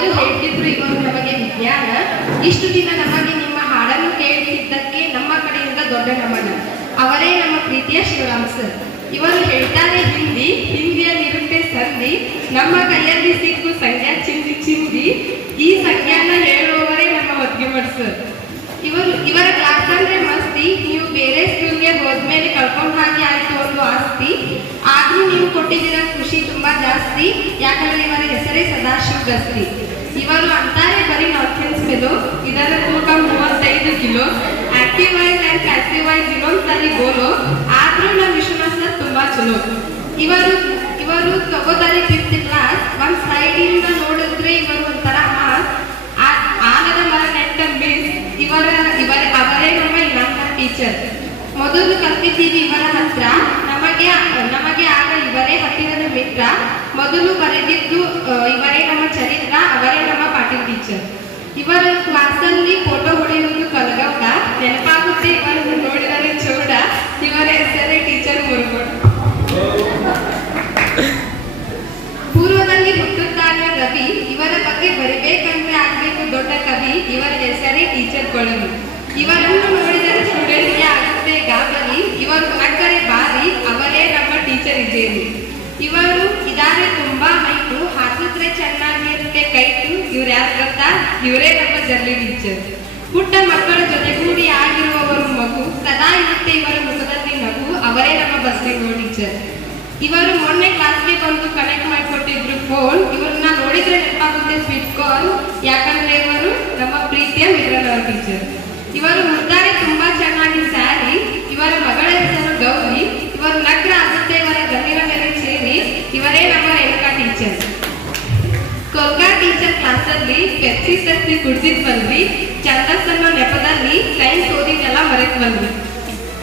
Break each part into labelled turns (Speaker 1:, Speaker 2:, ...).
Speaker 1: ಎಲ್ಲರೂ ಹೇಳ್ತಿದ್ರು ಇವರು ನಮಗೆ ವಿಜ್ಞಾನ, ಇಷ್ಟು ದಿನ ನಮಗೆ ನಿಮ್ಮ ಹಾಡನ್ನು ಕೇಳಿಸಿದ್ದಕ್ಕೆ ನಮ್ಮ ಕಡೆಯಿಂದ ದೊಡ್ಡ ನಮನ. ಅವರೇ ನಮ್ಮ ಪ್ರೀತಿಯ ಶಿವರಾಮ್ ಸರ್. ಇವರು ಹೇಳ್ತಾರೆ ಹಿಂದಿ, ಹಿಂದಿಯ ನಿರುಪೆ ಸಂಧಿ, ನಮ್ಮ ಕೈಯಲ್ಲಿ ಸಿಕ್ಕು ಸಂಜ್ಞಾ ಚಿಂದಿ ಚಿಂದಿ, ಈ ಸಂಜ್ಞಾನ ಹೇಳುವವರೇ ನಮ್ಮ ಹೊದ್ಗಿಮರ್ ಸರ್. ಇವರು, ಇವರ ಕ್ಲಾಸ್ ಅಂದ್ರೆ ಮಸ್ತಿ, ನೀವು ಬೇರೆ ಸ್ಕೂಲ್ಗೆ ಹೋದ್ಮೇಲೆ ಕಳ್ಕೊಂಡ ಹಾಗೆ ಆಯ್ತು ಒಂದು ಆಸ್ತಿ ನೀವು ಕೊಟ್ಟಿದ್ದೀರ ಖುಷಿ ತುಂಬಾ ಜಾಸ್ತಿ, ಯಾಕಂದ್ರೆ ಇವರ ಹೆಸರೇ ಸದಾಶಿವ್ ಗಸ್ತಿ. ಇವರು ಅಂತಾರೆ ಬರೀ ನಾರ್ಥೆನ್ಸ್ ಮೆದು ಇದರ ತೂಕ ಮೂವತ್ತೈದು kilo active wise and passive wise ಇನ್ನೊಂದ್ ಗೋಲು, ಆದ್ರೂ ನಮ್ಮ ವಿಶ್ವನಾಥ್ ಸರ್ ತುಂಬಾ ಚಲೋ. ಇವರು ಇವರು ತಗೋತಾರೆ ಫಿಫ್ತ್ ಕ್ಲಾಸ್ ಒಂದ್ ಇಂದ ನೋಡಿದ್ರೆ ಇವರು ಒಂಥರ ಆಲದ ಮರ ನೆಟ್ಟ ಮಿಸ್ ಇವರ ಇವರ, ಅವರೇ ನಮ್ಮ ಇನಾಮ ಟೀಚರ್ ಮೊದಲು ಕಲ್ತಿದ್ದೀವಿ ಇವರ ಹತ್ರ. ನಮಗೆ ನಮಗೆ ಆಗ ಇವರೇ ಹತ್ತಿರದ ಮಿತ್ರ. ಮೊದಲು ಬರೆದಿದ್ದು ಆ, ಇವರೇ ನಮ್ಮ ಚರಿತ್ರ ಅವರೇ ನಮ್ಮ ಪಾಟೀಲ್ ಟೀಚರ್. ಇವರ ಕ್ಲಾಸಲ್ಲಿ ಫೋಟೋ ಹೊಡೆಯುವುದು ಕಲಗೌಡ ನೆನಪಾಗುತ್ತೆ ಇವರನ್ನು ನೋಡಿದರೆ ಚೌಡ. ಇವರ ಹೆಸರೇ ಟೀಚರ್ ಮುರುಗೋಡ. ಪೂರ್ವದಲ್ಲಿ ಹುಟ್ಟುತ್ತಾನೆ ರವಿ. ಇವರ ಬಗ್ಗೆ ಬರಿಬೇಕಂದ್ರೆ ಆಗ್ಬೇಕು ದೊಡ್ಡ ಕವಿ. ಇವರ ಹೆಸರೇ ಟೀಚರ್ ಕೊಳಲು. ಇವರನ್ನು ನೋಡಿದರೆ ಸ್ಟೂಡೆಂಟ್ಗೆ ಆಗುತ್ತೆ ಗಾಬರಿ ಇವರು ನಕ್ಕರೆ ಬಾರಿ ಅವರೇ ಇದ್ದೇನೆ ಇವರು ಇದಾರೆ ತುಂಬಾ ಹೈಟು ಹಾಕಿದ್ರೆ ಚೆನ್ನಾಗಿರುತ್ತೆ ಕೈಟು ಇವ್ರು ಯಾರು ಗೊತ್ತಾ? ಇವರೇ ನಮ್ಮ ಜರ್ಲಿ ಟೀಚರ್. ಪುಟ್ಟ ಮಕ್ಕಳ ಜೊತೆಗೂಡಿ ಆಗಿರುವವರು ಮಗು, ಸದಾ ಇರುತ್ತೆ ಇವರ ಮುಖದಲ್ಲಿ ನಗು ಅವರೇ ನಮ್ಮ ಬಸ್ಸಿಂಗ್ ಟೀಚರ್. ಇವರು ಮೊನ್ನೆ ಕ್ಲಾಸ್ಗೆ ಬಂದು ಕನೆಕ್ಟ್ ಮಾಡಿಕೊಟ್ಟಿದ್ರು ಫೋನ್ ಇವ್ರನ್ನ ನೋಡಿದ್ರೆ ನೆನಪಾಗುತ್ತೆ ಸ್ವಿಟ್ ಕಾಲ್ ಯಾಕಂದ್ರೆ ಇವರು ನಮ್ಮ ಪ್ರೀತಿಯ ಮಿತ್ರನವರ ಟೀಚರ್. ಇವರು ಕ್ಲಾಸಲ್ಲಿ ಪೆಪ್ಸಿ ಕುಡ್ದಿದ್ ಬಂದ್ವಿ. ಚಂದಸ್ ಅನ್ನೋ ನೆಪದಲ್ಲಿ ಸೈನ್ಸ್ ಎಲ್ಲಾ ಮರೆತು ಬಂದ್ವಿ.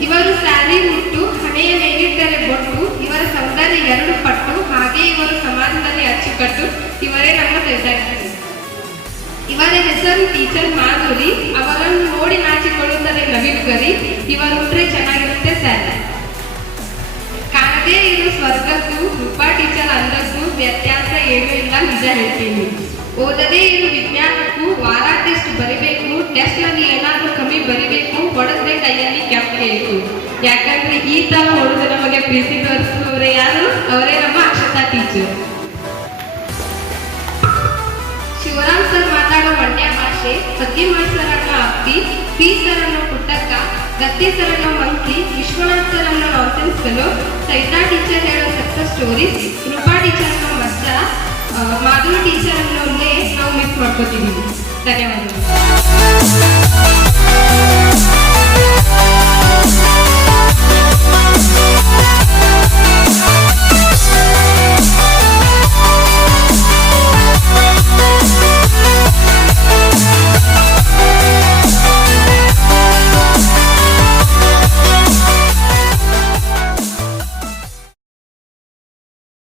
Speaker 1: ಇವರು ಸ್ಯಾರಿ ಮುಟ್ಟು ಹಣೆಯ ಮೇಲಿಟ್ಟರೆ ಬೊಟ್ಟು, ಇವರ ಸೌಂದರ್ಯ ಎರಡು ಪಟ್ಟು, ಹಾಗೆ ಇವರು ಸಮಾಜದಲ್ಲಿ ಅಚ್ಚುಕಟ್ಟು, ಇವರೇ ನಮ್ಮ ಸೈತಾಗ್ತಾರೆ ಇವರ ಹೆಸರು ಟೀಚರ್ ಮಾಧುರಿ, ಅವರನ್ನು ನೋಡಿ ನಾಚಿಕೊಳ್ಳುತ್ತದೆ ನವಿಲು ಗರಿ ಇವರು ಚೆನ್ನಾಗಿರುತ್ತೆ ಸ್ಯಾರಿ. ನಿಜ ಹೇಳ್ತೀನಿ. ಓದದೇ ಇರೋ ವಿಜ್ಞಾನಕ್ಕೂ ವಾರ ಟೆಸ್ಟ್ ಬರಿಬೇಕು ಟೆಸ್ಟ್ ಏನಾದರೂ ಕಮ್ಮಿ ಬರಿಬೇಕು, ಹೊಡೆದ್ರೆ ಕೈಯಲ್ಲಿ ಕೆಪ್ಪಬೇಕು ಬೇಕು ಯಾಕಂದ್ರೆ ಈ ತರ ಹೊಡೆದು ನಮಗೆ ಪ್ರೀತಿ ತೋರಿಸುವವರೇ ಯಾರು? ಅವರೇ ನಮ್ಮ ಅಕ್ಷತಾ ಟೀಚರ್ ಶಿವರಾಮ್ ಸರ್ ಮಾತಾಡೋ ಮಂಡ್ಯ ಭಾಷೆ ಸದ್ಯಮಾಳ್ ಸರ್ ಅನ್ನೋ ಅಪ್ಪಿ ಪಿ ಸರ್ ಅನ್ನೋ ಪುಟ್ಟಕ್ಕ ಗತ್ತಿ ಸರ್ ಅನ್ನೋ ಮಂಕಿ, ವಿಶ್ವನಾಥ್ ಸರ್ ಅನ್ನೋ ಸೈತಾ ಟೀಚರ್ ಹೇಳೋ ಸಕ್ಸಸ್ ಸ್ಟೋರಿ ರೂಪಾ ಟೀಚರ್ ಅನ್ನೋ ಮಜ್ಜ ಮಾಧುರಿ ಟೀಚರ್ ಅನ್ನೋರ್ನೇ ನಾವು ಮಿಸ್ ಮಾಡ್ಕೋತಿದ್ದೀವಿ ಧನ್ಯವಾದಗಳು